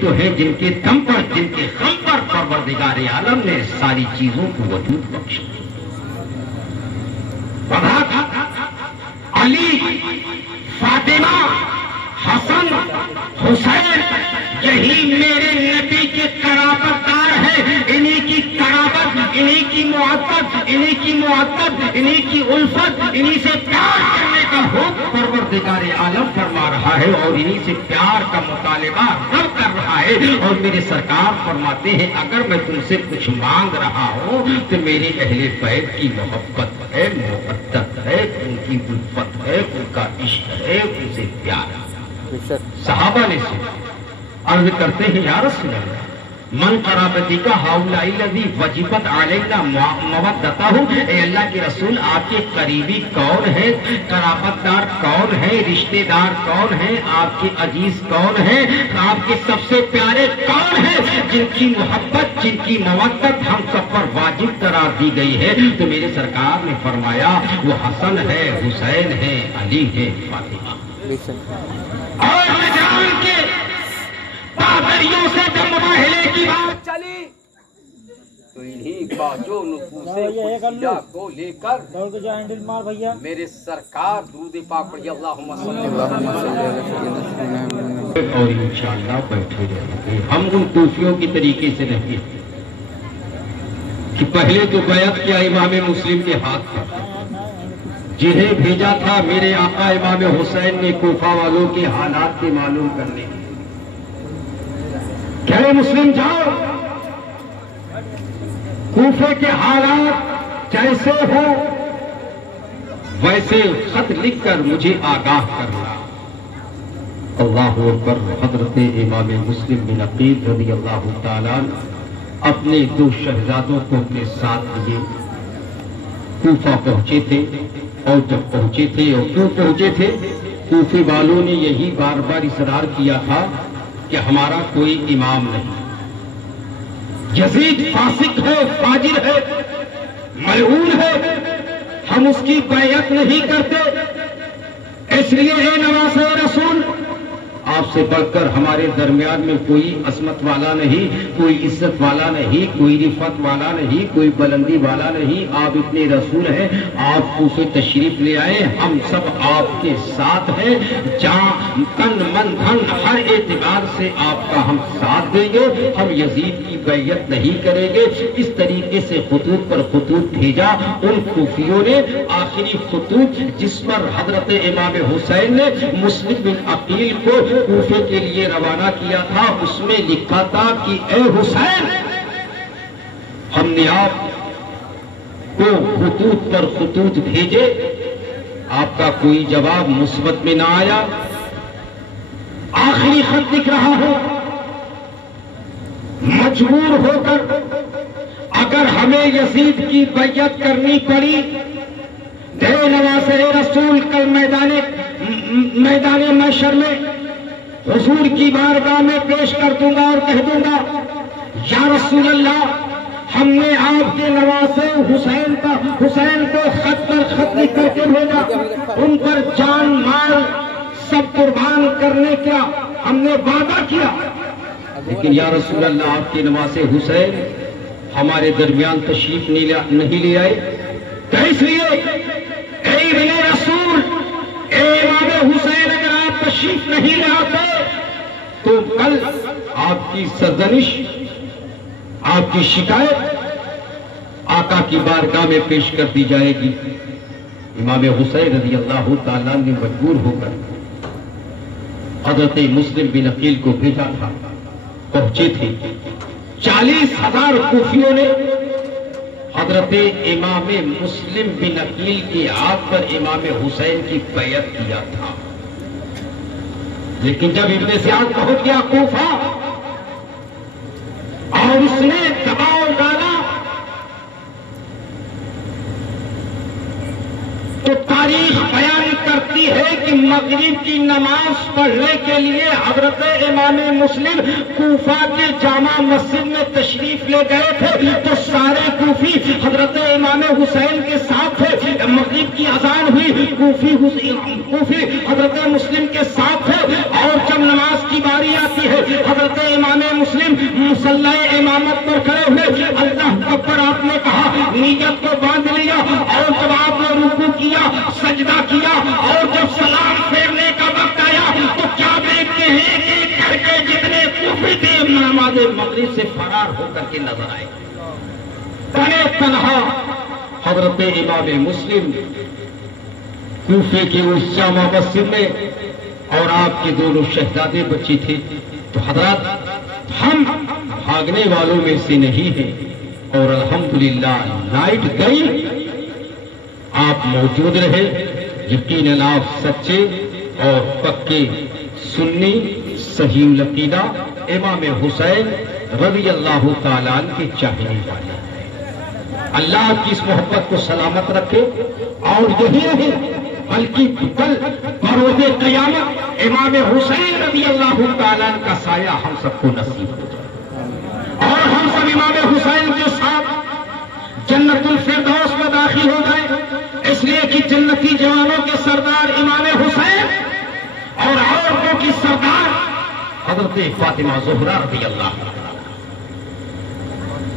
تو ہیں جن کے دم پر، جن کے غم پر پروردگار عالم نے ساری چیزوں کو وجود بخشا۔ علی، فاطمہ، حسن، حسین، یہی میرے نبی کے قرابت دار ہیں، انہی کی قرابت، انہی کی محبت، انہی کی محبت، انہی کی الفت، انہی سے پیار کرنے کا حکم پروردگار عالم فرما رہا ہے، اور انہی سے پیار کا مطالبہ رب کر رہا ہے۔ اور میرے سرکار فرماتے ہیں اگر میں تم سے کچھ مانگ رہا ہوں تو میرے اہل بیت کی محبت ہے، محبت ہے، ان کی الفت ہے، ان کا عشق ہے، ان سے پیار ہے۔ صحابہ نے عرض کرتے ہیں یا رسول اللہ من قرابتی کا ہاؤلاء الذی وجبت علینا مودتہ، اے اللہ کے رسول آپ کے قریبی کون ہیں، قرابت دار کون ہیں، رشتہ دار کون ہیں، آپ کے عزیز کون ہیں، آپ کے سب سے پیارے کون ہیں جن کی محبت، جن کی مودت ہم سب پر واجب قرار دی گئی ہے؟ تو میرے سرکار نے فرمایا وہ حسن ہے، حسین ہے، علی ہے، فاطمہ۔ اور نجران کے پادریوں سے جب مباہلے کی بات چلی تو انہی کا جو نفوس قدسیہ کو لے کر میرے سرکار درود پاک پڑھی اللہم صلی اللہ علیہ وسلم، اور انشاءاللہ بیٹھے رہیں گے۔ ہم ان کوفیوں کی طریقے سے نہیں کہ پہلے تو بیعت کیا امام مسلم کے ہاتھ پر، جنہیں بھیجا تھا میرے آقا امام حسین نے کوفہ والوں کے حالات کے معلوم کرنے، کہے مسلم جاؤ کوفے کے حالات جیسے ہو ویسے خط لکھ کر مجھے آگاہ کرنا۔ اللہ اکبر۔ حضرت امام مسلم بن عقیل رضی اللہ تعالیٰ اپنے دو شہزادوں کو اپنے ساتھ لیے کوفہ پہنچے تھے، اور جب پہنچے تھے اور کیوں پہنچے تھے، کوفے والوں نے یہی بار بار اصرار کیا تھا کہ ہمارا کوئی امام نہیں، یزید فاسق ہے، فاجر ہے، ملعون ہے، ہم اس کی بیعت نہیں کرتے، اس لیے اے نواسہ رسول آپ سے بڑھ کر ہمارے درمیان میں کوئی عظمت والا نہیں، کوئی عزت والا نہیں، کوئی رفعت والا نہیں، کوئی بلندی والا نہیں، آپ اتنے رسول ہیں، آپ کوفے تشریف لے آئے، ہم سب آپ کے ساتھ ہیں، جہاں تن من دھن ہر اعتبار سے آپ کا ہم ساتھ دیں گے، ہم یزید کی بیعت نہیں کریں گے۔ اس طریقے سے خطوط پر خطوط بھیجا ان کوفیوں نے۔ آخری خطوط جس پر حضرت امام حسین نے مسلم بن عقیل کو کوفے کے لیے روانہ کیا تھا، اس میں لکھا تھا کہ اے حسین ہم نے آپ کو خطوط پر خطوط بھیجے، آپ کا کوئی جواب مثبت میں نہ آیا، آخری خط لکھ رہا ہوں، مجبور ہو کر اگر ہمیں یزید کی بیعت کرنی پڑی، اے نواسہ رسول کل میدان محشر میں حضور کی بارگاہ میں پیش کر دوں گا اور کہہ دوں گا یا رسول اللہ ہم نے آپ کے نواسے حسین کو خط پر خط لکھ کر کے بھیجا، ان پر جان مال سب قربان کرنے کا ہم نے وعدہ کیا، لیکن یا رسول اللہ آپ کے نواسے حسین ہمارے درمیان تشریف نہیں لے آئے، تو اس لیے اے ابن رسول، اے امام حسین اگر آپ تشریف نہیں لے آتے تو کل آپ کی سرزنش، آپ کی شکایت آقا کی بارگاہ میں پیش کر دی جائے گی۔ امام حسین رضی اللہ تعالیٰ نے مجبور ہو کر حضرت مسلم بن عقیل کو بھیجا تھا، پہنچے تھے، 40,000 کوفیوں نے حضرت امام مسلم بن عقیل کے ہاتھ پر امام حسین کی بیعت کیا تھا، لیکن جب ابن زیاد پہنچ گیا کوفہ اور اس نے دباؤ ڈالا تو تاریخ بیان کرتی ہے کہ مغرب کی نماز پڑھنے کے لیے حضرت امام مسلم کوفہ کے جامع مسجد میں تشریف لے گئے تھے تو سارے کوفی حضرت امام حسین کے ساتھ تھے. مغرب کی اذان ہوئی, کوفی حضرت مسلم کے ساتھ تھے, اور جب نماز کی باری آتی ہے حضرت امام مسلم مصلی امامت پر کھڑے ہوئے, اللہ اکبر آپ نے کہا, نیت کو باندھ لیا, اور جب آپ نے رکوع کیا, سجدہ کیا, اور جب سلام پھیرنے کا وقت آیا تو کیا دیکھتے ہیں کہ گھر کے جتنے کوفی تھے نماز مغرب سے فرار ہو کر کے نظر آئے. تنے تنہا حضرت امام مسلم کوفے کی اس جامع مسجد میں, اور آپ کی دونوں شہزادے بچی تھی. تو حضرات ہم بھاگنے والوں میں سے نہیں ہیں, اور الحمدللہ نائٹ گئی, آپ موجود رہے. یقیناً آپ سچے اور پکے سنی صحیح العقیدہ امام حسین رضی اللہ تعالیٰ عنہ کے چاہنے والے. اللہ کی اس محبت کو سلامت رکھے, اور یہی رہے بلکہ کل بروز قیامت امام حسین رضی اللہ تعالیٰ عنہ کا سایہ ہم سب کو نصیب ہو جائے, اور ہم سب امام حسین کے ساتھ جنت الفردوس میں داخل ہو گئے. اس لیے کہ جنتی جوانوں کے سردار امام حسین اور عورتوں کی سردار حضرت فاطمہ زہرا رضی اللہ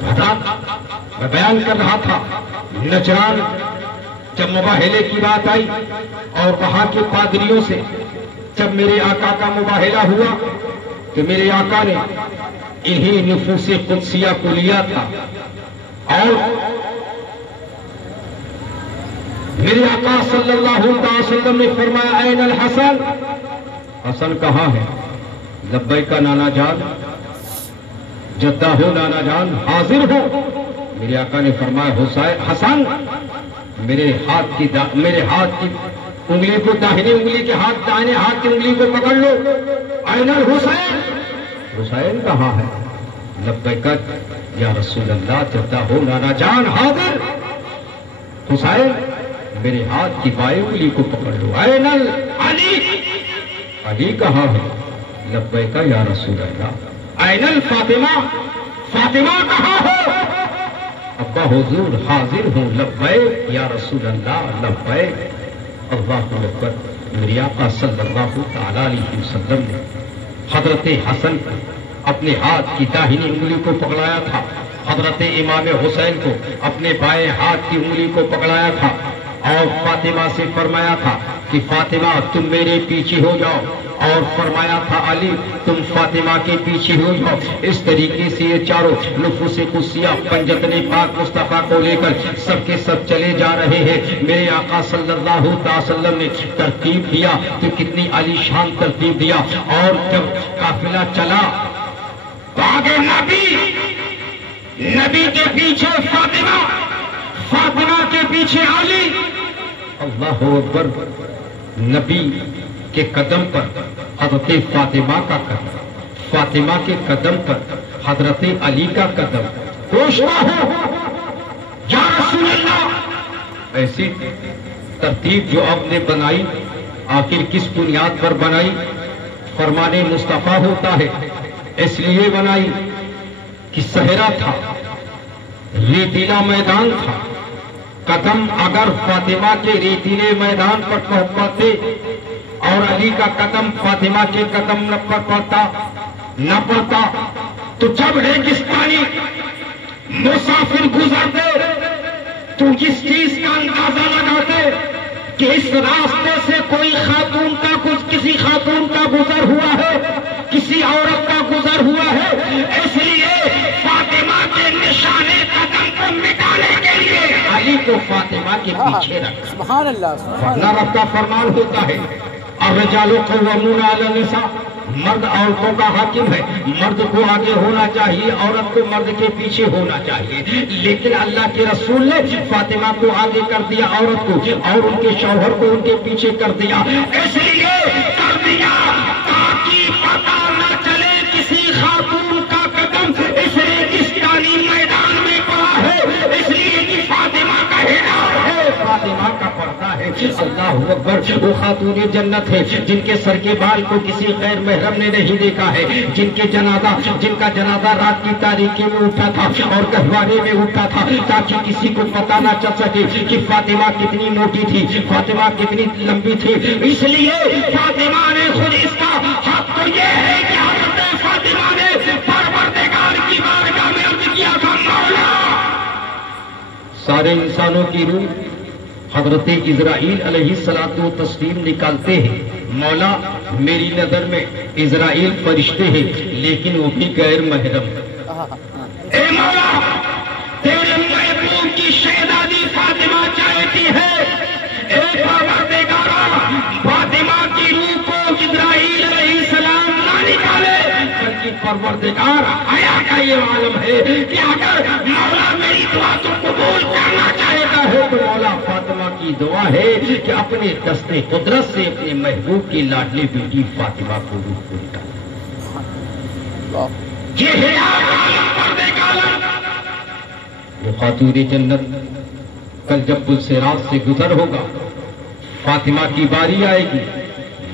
عنہا. میں بیان کر رہا تھا نجران جب مباہلے کی بات آئی اور وہاں کے پادریوں سے جب میرے آقا کا مباہلہ ہوا تو میرے آقا نے انہی نفوس قدسیہ کو لیا تھا, اور میرے آقا صلی اللہ علیہ وسلم نے فرمایا این الحسن, حسن کہاں ہے؟ لبیک نانا جان, جدہ ہو نانا جان, حاضر ہو. میرے آقا نے فرمایا حسن میرے ہاتھ کی انگلی کو داہنی انگلی کے ہاتھ دائیں ہاتھ کی انگلی کو پکڑ لو. این الحسین, حسین کہاں ہے؟ لبیک یا رسول اللہ, جدہ ہو نانا جان, حاضر. حسین میرے ہاتھ کی بائیں انگلی کو پکڑ لو. این علی, علی کہاں ہے؟ لبیک یا رسول اللہ. این الفاطمہ, فاطمہ کہاں ہو؟ ابا حضور حاضر ہوں. لبیک یا رسول اللہ, لبیک. اللہ اکبر. میرے آقا صلی اللہ تعالی علیہ وسلم نے حضرت حسن کو اپنے ہاتھ کی داہنی انگلی کو پکڑایا تھا, حضرت امام حسین کو اپنے بائیں ہاتھ کی انگلی کو پکڑایا تھا, اور فاطمہ سے فرمایا تھا کہ فاطمہ تم میرے پیچھے ہو جاؤ, اور فرمایا تھا علی تم فاطمہ کے پیچھے ہو جاؤ. اس طریقے سے یہ چاروں نفوس قدسیہ پنجتن پاک مصطفیٰ کو لے کر سب کے سب چلے جا رہے ہیں. میرے آقا صلی اللہ علیہ وسلم نے ترتیب دیا تو کتنی عالی شان ترتیب دیا, اور جب قافلہ چلا تو آگے نبی کے پیچھے فاطمہ, فاطمہ کے پیچھے علی. اللہ اکبر. نبی کے قدم پر حضرت فاطمہ کا قدم, فاطمہ کے قدم پر حضرت علی کا قدم. پوچھتا ہوں یا رسول اللہ, ایسی ترتیب جو آپ نے بنائی آخر کس بنیاد پر بنائی؟ فرمان مصطفیٰ ہوتا ہے, اس لیے بنائی کہ صحرا تھا, ریتیلا میدان تھا. قدم اگر فاطمہ کے ریتیلے میدان پر پاتے اور علی کا قدم فاطمہ کے قدم نہ پڑتا تو جب ریگستانی مسافر گزرتے تو اس چیز کا اندازہ لگاتے کہ اس راستے سے کوئی خاتون کا کسی خاتون کا گزر ہوا ہے, کسی عورت کا گزر ہوا ہے. اس لیے فاطمہ کے نشانے قدم کو مٹانے کے لیے علی کو فاطمہ کے پیچھے رکھا. سبحان اللہ. ورنہ رب کا فرمان ہوتا ہے الرجال قوامون علی النساء, مرد عورتوں کا حاکم ہے. مرد کو آگے ہونا چاہیے, عورت کو مرد کے پیچھے ہونا چاہیے. لیکن اللہ کے رسول نے فاطمہ کو آگے کر دیا عورت کو, اور ان کے شوہر کو ان کے پیچھے کر دیا. اس لیے کر دیا تاکہ پتہ نہ چلے کسی خاتون کا قدم اس ریگستانی میدان میں پڑا ہے. اس لیے کہ فاطمہ کا حجاب ہے, فاطمہ کا پردہ ہے. اللہ اکبر، وہ خاتون جنت ہے جن کے سر کے بال کو کسی غیر محرم نے نہیں دیکھا ہے، جن کا جنازہ رات کی تاریکی میں اٹھا تھا اور گہوارے میں اٹھا تھا تاکہ کسی کو پتہ نہ چل سکے کہ فاطمہ کتنی موٹی تھی، فاطمہ کتنی لمبی تھی۔ اس لیے فاطمہ نے خود اس کا حق تو یہ ہے کہ حضرت فاطمہ نے پروردگار کی بارگاہ میں عرض کیا تھا، مولا سارے انسانوں کی روح حضرت اسرائیل علیہ الصلوۃ والتسلیم نکالتے ہیں، مولا میری نظر میں اسرائیل فرشتے ہیں لیکن وہ بھی غیر محرم۔ اے مولا تیرے محبوب کی شہزادی فاطمہ چاہتی ہے، اے پروردگارا فاطمہ کی روح کو اسرائیل علیہ السلام نہ نکالے، بلکہ پروردگار حیا کا یہ عالم ہے کہ اگر مولا میری دعا تو قبول کرنا چاہتا ہے تو مولا فاطمہ کی دعا ہے کہ اپنے دست قدرت سے اپنے محبوب کی لاڈلی بیٹی فاطمہ کو روح کو نکالے۔ یہ ہے عالم پردے کا عالم۔ وہ خاتون جنت کل جب پل صراط سے گزر ہوگا، فاطمہ کی باری آئے گی،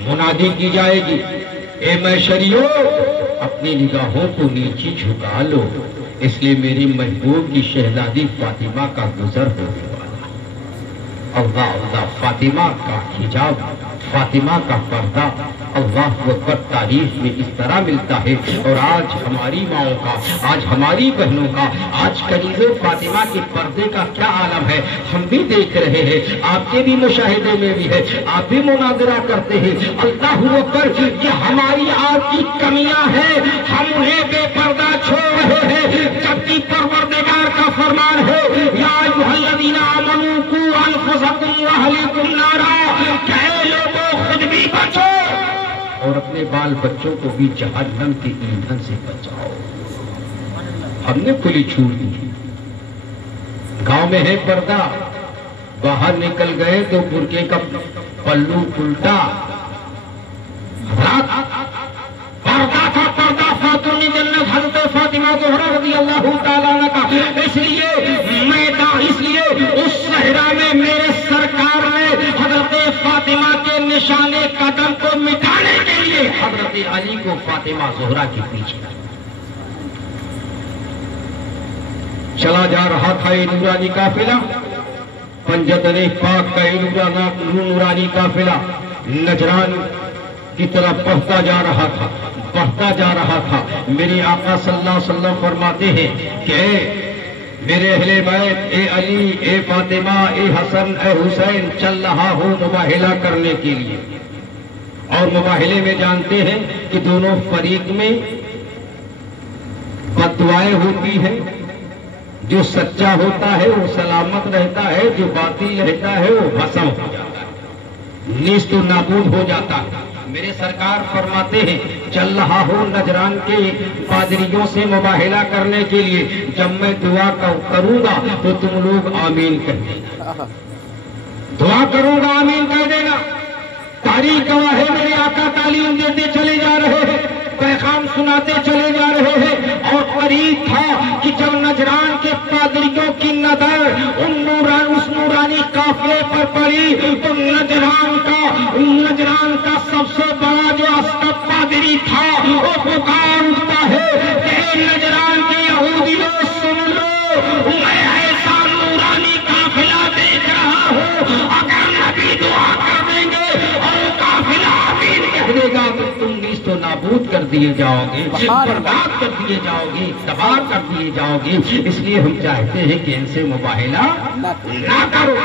منادی کی جائے گی، اے معشریو اپنی نگاہوں کو نیچے جھکا لو، اس لیے میری محبوب کی شہزادی فاطمہ کا گزر ہونے والا۔ اللہ اللہ، فاطمہ کا حجاب، فاطمہ کا پردہ، اللہ اکبر، تاریخ میں اس طرح ملتا ہے۔ اور آج ہماری ماؤں کا، آج ہماری بہنوں کا، آج کنیز فاطمہ کے پردے کا کیا عالم ہے، ہم بھی دیکھ رہے ہیں، آپ کے بھی مشاہدے میں بھی ہے، آپ بھی مناظرہ کرتے ہیں۔ اللہ اکبر، یہ ہماری آپ کی کمیاں ہیں، ہم انہیں بے پردہ چھوڑ رہے ہیں، جبکہ پروردگار کا فرمان ہے، یا ایھا الذین آمنوا قوا انفسکم واہلیکم نارا، کہ اے لوگوں خود بھی بچو اور اپنے بال بچوں کو بھی جہنم کے ایندھن سے بچاؤ۔ ہم نے کھلی چھوڑ دی، گاؤں میں ہے پردہ، باہر نکل گئے تو برقعے کا پلو الٹا، پردہ تھا، پردہ خاتون جنت حضرت فاطمہ زہرا رضی اللہ تعالیٰ عنہ کا۔ اس لیے اس صحرا میں میرے سرکار نے حضرت فاطمہ کے نشان قدم کو مٹانے کے لیے حضرت علی کو فاطمہ زہرا کے پیچھے چلا جا رہا تھا یہ نورانی قافلہ، پنجتن پاک کا یہ نورانی قافلہ نجران کی طرف بڑھتا جا رہا تھا، بڑھتا جا رہا تھا۔ میرے آقا صلی اللہ علیہ وسلم فرماتے ہیں کہ میرے اہل بیت، اے علی، اے فاطمہ، اے حسن، اے حسین، چل رہا ہوں مباہلہ کرنے کے لیے۔ اور مباہلے میں جانتے ہیں کہ دونوں فریق میں بد دعائیں ہوتی ہیں، جو سچا ہوتا ہے وہ سلامت رہتا ہے، جو باطل رہتا ہے وہ بھسم ہو جاتا ہے، نیست و نابود ہو جاتا ہے۔ میرے سرکار فرماتے ہیں چل رہا ہوں نجران کے پادریوں سے مباہلہ کرنے کے لیے، جب میں دعا کروں گا تو تم لوگ آمین کہہ دینا، دعا کروں گا آمین کہہ دینا۔ تاریخ گواہ ہے، میرے آقا تعلیم دیتے چلے جا رہے ہیں، پیغام سناتے چلے جا رہے ہیں، اور قریب تھا کہ جب نجران کے پادریوں کی نظر اس نورانی قافلے پر پڑی تو نجران کا سب سے بڑا جو اسقف پادری تھا وہ پکار اٹھتا ہے کہ اے نجران کے یہودیوں سن لو، میں ایسا نورانی قافلہ دیکھ رہا ہوں، اگر نبی دعا کر دیں گے اور قافلہ آمین کہہ دے گا تو تم نیست و نابود کر دیے جاؤ گے، برباد کر دیے جاؤ گے، تباہ کر دیے جاؤ گے۔ اس لیے ہم چاہتے ہیں کہ ان سے مباہلہ نہ کرو۔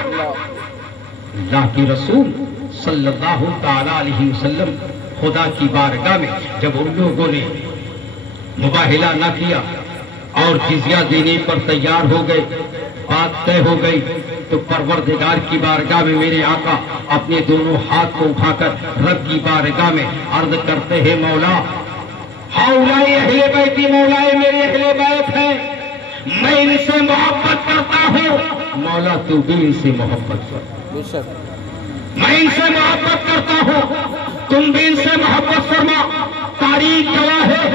اللہ کی رسول صلی اللہ تعالیٰ علیہ وسلم خدا کی بارگاہ میں جب ان لوگوں نے مباہلہ نہ کیا اور جزیہ دینے پر تیار ہو گئے، بات طے ہو گئی، تو پروردگار کی بارگاہ میں میرے آقا اپنے دونوں ہاتھ کو اٹھا کر رب کی بارگاہ میں عرض کرتے ہیں، مولا ہؤلاء اہل بیتی، مولا میرے اہل بیت ہیں، میں ان سے محبت کرتا ہوں، مولا تو بھی ان سے محبت کر، میں ان سے محبت کرتا ہوں، تم بھی ان سے محبت فرما۔ تاریخ گواہ ہے،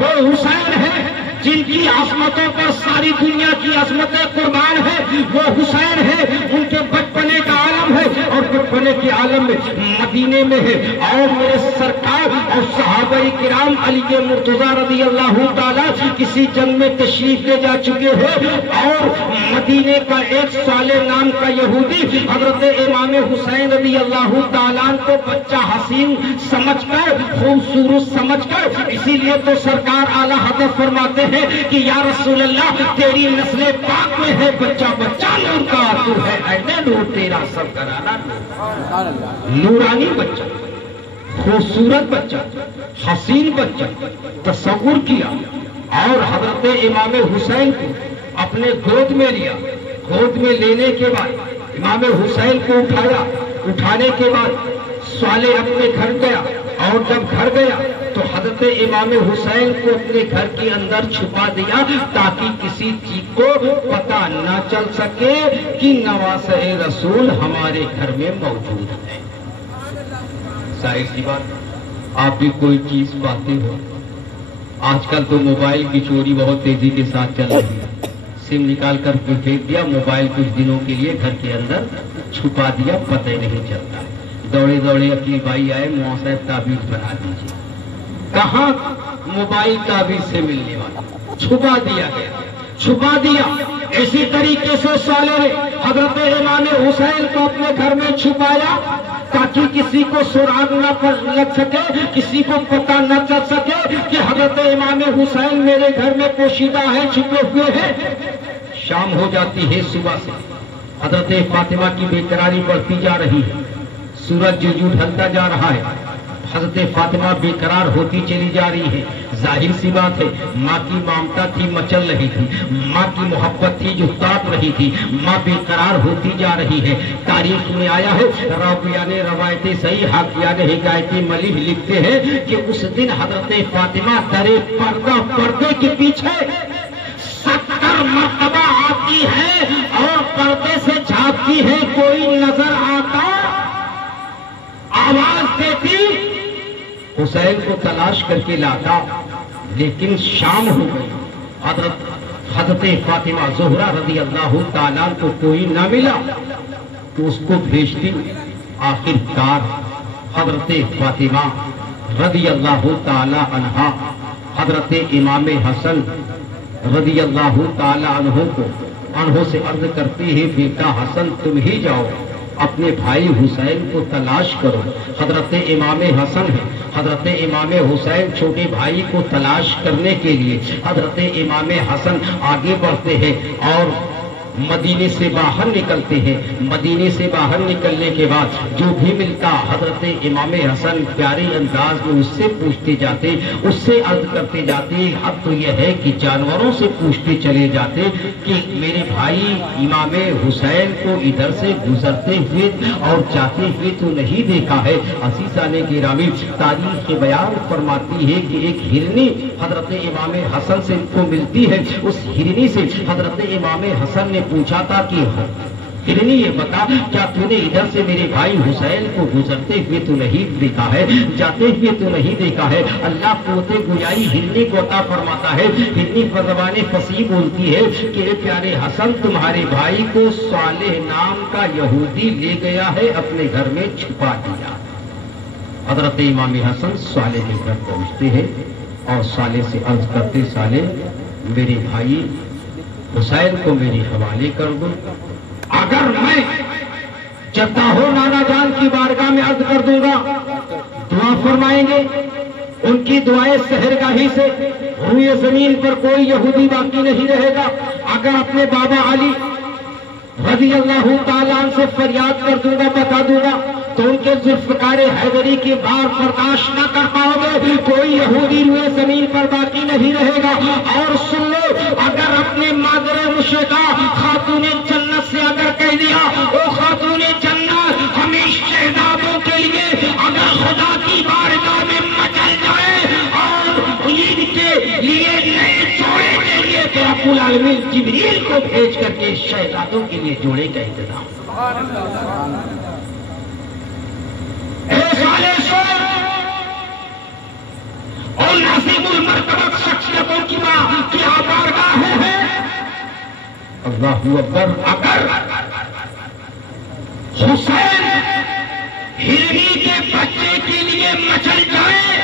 وہ حسین ہے جن کی عظمتوں پر ساری دنیا کی عظمتیں قربان ہے، وہ حسین ہے، ان کے بچپنے کا عالم ہے، اور بچپنے زمانے کے عالم میں مدینے میں ہے، اور میرے سرکار اور صحابہ کرام علی مرتضیٰ رضی اللہ تعالیٰ کسی جنگ میں تشریف لے جا چکے ہیں، اور مدینے کا ایک صالح نام کا یہودی حضرت امام حسین رضی اللہ تعالیٰ کو بچہ حسین سمجھ کر، خوبصورت سمجھ کر، اسی لیے تو سرکار اعلیٰ حضرت فرماتے ہیں کہ یا رسول اللہ تیری نسل پاک میں ہے بچہ بچہ نور کا، تو ہے اے نور تیرا سب گھرانہ نورانی بچہ، خوبصورت بچہ، حسین بچہ تصور کیا، اور حضرت امام حسین کو اپنے گود میں لیا، گود میں لینے کے بعد امام حسین کو اٹھایا، اٹھانے کے بعد صالح اپنے گھر گیا، اور جب گھر گیا تو حضرت امام حسین کو اپنے گھر کے اندر چھپا دیا تاکہ کسی چیز کو پتہ نہ چل سکے کہ نواسہ رسول ہمارے گھر میں موجود ہے۔ ظاہر سی بات، آپ بھی کوئی چیز پاتے ہو، آج کل تو موبائل کی چوری بہت تیزی کے ساتھ چل رہی ہے، سم نکال کر پھینک دیا، موبائل کچھ دنوں کے لیے گھر کے اندر چھپا دیا، پتہ نہیں چلتا، دوڑے دوڑے اپنی بھائی آئے، مولانا صاحب تعویذ بنا دیجیے، کہاں موبائل تعویذ سے ملنے والا، چھپا دیا گیا، چھپا دیا۔ اسی طریقے سے صالح نے حضرت امام حسین کو اپنے گھر میں چھپایا تاکہ کسی کو سراغ نہ لگ سکے، کسی کو پتہ نہ چل سکے کہ حضرت امام حسین میرے گھر میں پوشیدہ ہے، چھپے ہوئے ہیں۔ شام ہو جاتی ہے، صبح سے حضرت فاطمہ کی بے قراری بڑھتی جا رہی ہے، سورج جو ڈھلتا جا رہا ہے، حضرت فاطمہ بے قرار ہوتی چلی جا رہی ہے۔ ظاہر سی بات ہے، ماں کی ممتا تھی مچل رہی تھی، ماں کی محبت تھی جو تاپ رہی تھی، ماں بے قرار ہوتی جا رہی ہے۔ تاریخ میں آیا ہے، راویان روایت صحیح، حافظان حکایت ملیح لکھتے ہیں کہ اس دن حضرت فاطمہ درے پردے کے پیچھے 70 مرتبہ آتی ہے اور پردے سے جھانکتی ہے، کوئی نظر آتا، آواز دیتی، حسین کو تلاش کر کے لاتا، لیکن شام ہو گئی، حضرت فاطمہ زہرا رضی اللہ تعالیٰ کو کوئی نہ ملا تو اس کو بھیجتی، آخر کار حضرت فاطمہ رضی اللہ تعالیٰ عنہا حضرت امام حسن رضی اللہ تعالیٰ عنہ سے عرض کرتی ہے، بیٹا حسن تم ہی جاؤ، اپنے بھائی حسین کو تلاش کرو۔ حضرت امام حسن ہے، حضرت امام حسین چھوٹے بھائی کو تلاش کرنے کے لیے حضرت امام حسن آگے بڑھتے ہیں اور مدینے سے باہر نکلتے ہیں۔ مدینے سے باہر نکلنے کے بعد جو بھی ملتا حضرت امام حسن پیارے انداز میں اس سے پوچھتے جاتے، اس سے عرض کرتے جاتے، اب تو یہ ہے کہ جانوروں سے پوچھتے چلے جاتے کہ میرے بھائی امام حسین کو ادھر سے گزرتے ہوئے اور جاتے ہوئے تو نہیں دیکھا ہے۔ عزیزان گرامی، تاریخ بیان فرماتی ہے کہ ایک ہرنی حضرت امام حسن سے کو ملتی ہے، اس ہرنی سے حضرت امام حسن نے پوچھا تھا کہ ہرنی یہ بتا، کیا تو نے ادھر سے میرے بھائی حسین کو گزرتے ہوئے تو نہیں دیکھا ہے، جاتے ہوئے تو نہیں دیکھا ہے؟ اللہ قوت گویائی ہرنی کو عطا فرماتا ہے، ہرنی پر زبان فصیح بولتی ہے کہ اے پیارے حسن، تمہارے بھائی کو صالح نام کا یہودی لے گیا ہے، اپنے گھر میں چھپا دیا۔ حضرت امام حسن صالح کے گھر پہنچتے ہیں اور صالح سے عرض کرتے، صالح میرے بھائی حسین کو میری حوالے کر دو، اگر میں جب ہو نانا جان کی بارگاہ میں عرض کر دوں گا، دعا فرمائیں گے، ان کی دعائیں سحرگاہی سے روئے زمین پر کوئی یہودی باقی نہیں رہے گا۔ اگر اپنے بابا علی رضی اللہ تعالیٰ عنہ سے فریاد کر دوں گا، بتا دوں گا، تو ان کے ذوالفقار حیدری کی بار برداشت نہ کر پاؤ گے، کوئی یہودی روئے زمین پر باقی نہیں رہے گا۔ اور سن لو، اگر اپنے مادر مشرقہ خاتون جنت سے اگر کہہ دیا، او خاتون جنت ہمیشہ شہزادوں کے لیے اگر خدا کی بارگاہ میں مچل جائے اور عید کے لیے نئے جوڑے کے لیے تو رب العالمین جبریل کو بھیج کر کے شہزادوں کے لیے جوڑے کا انتظام۔ اور نصیب المرتبہ شخصیتوں کی بارگاہ ہے۔ اللہ اکبر، اگر حسین یہ مچل جائے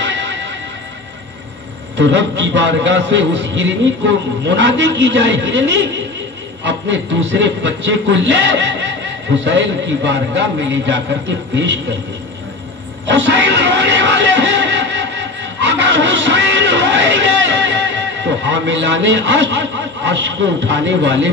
تو رب کی بارگاہ سے اس ہرنی کو منادی کی جائے، ہرنی اپنے دوسرے بچے کو لے حسین کی بارگاہ میں لے جا کر کے پیش کر دے۔ حسین رونے والے ہیں، اگر حسین روئیں گے تو حاملان اشک کو اٹھانے والے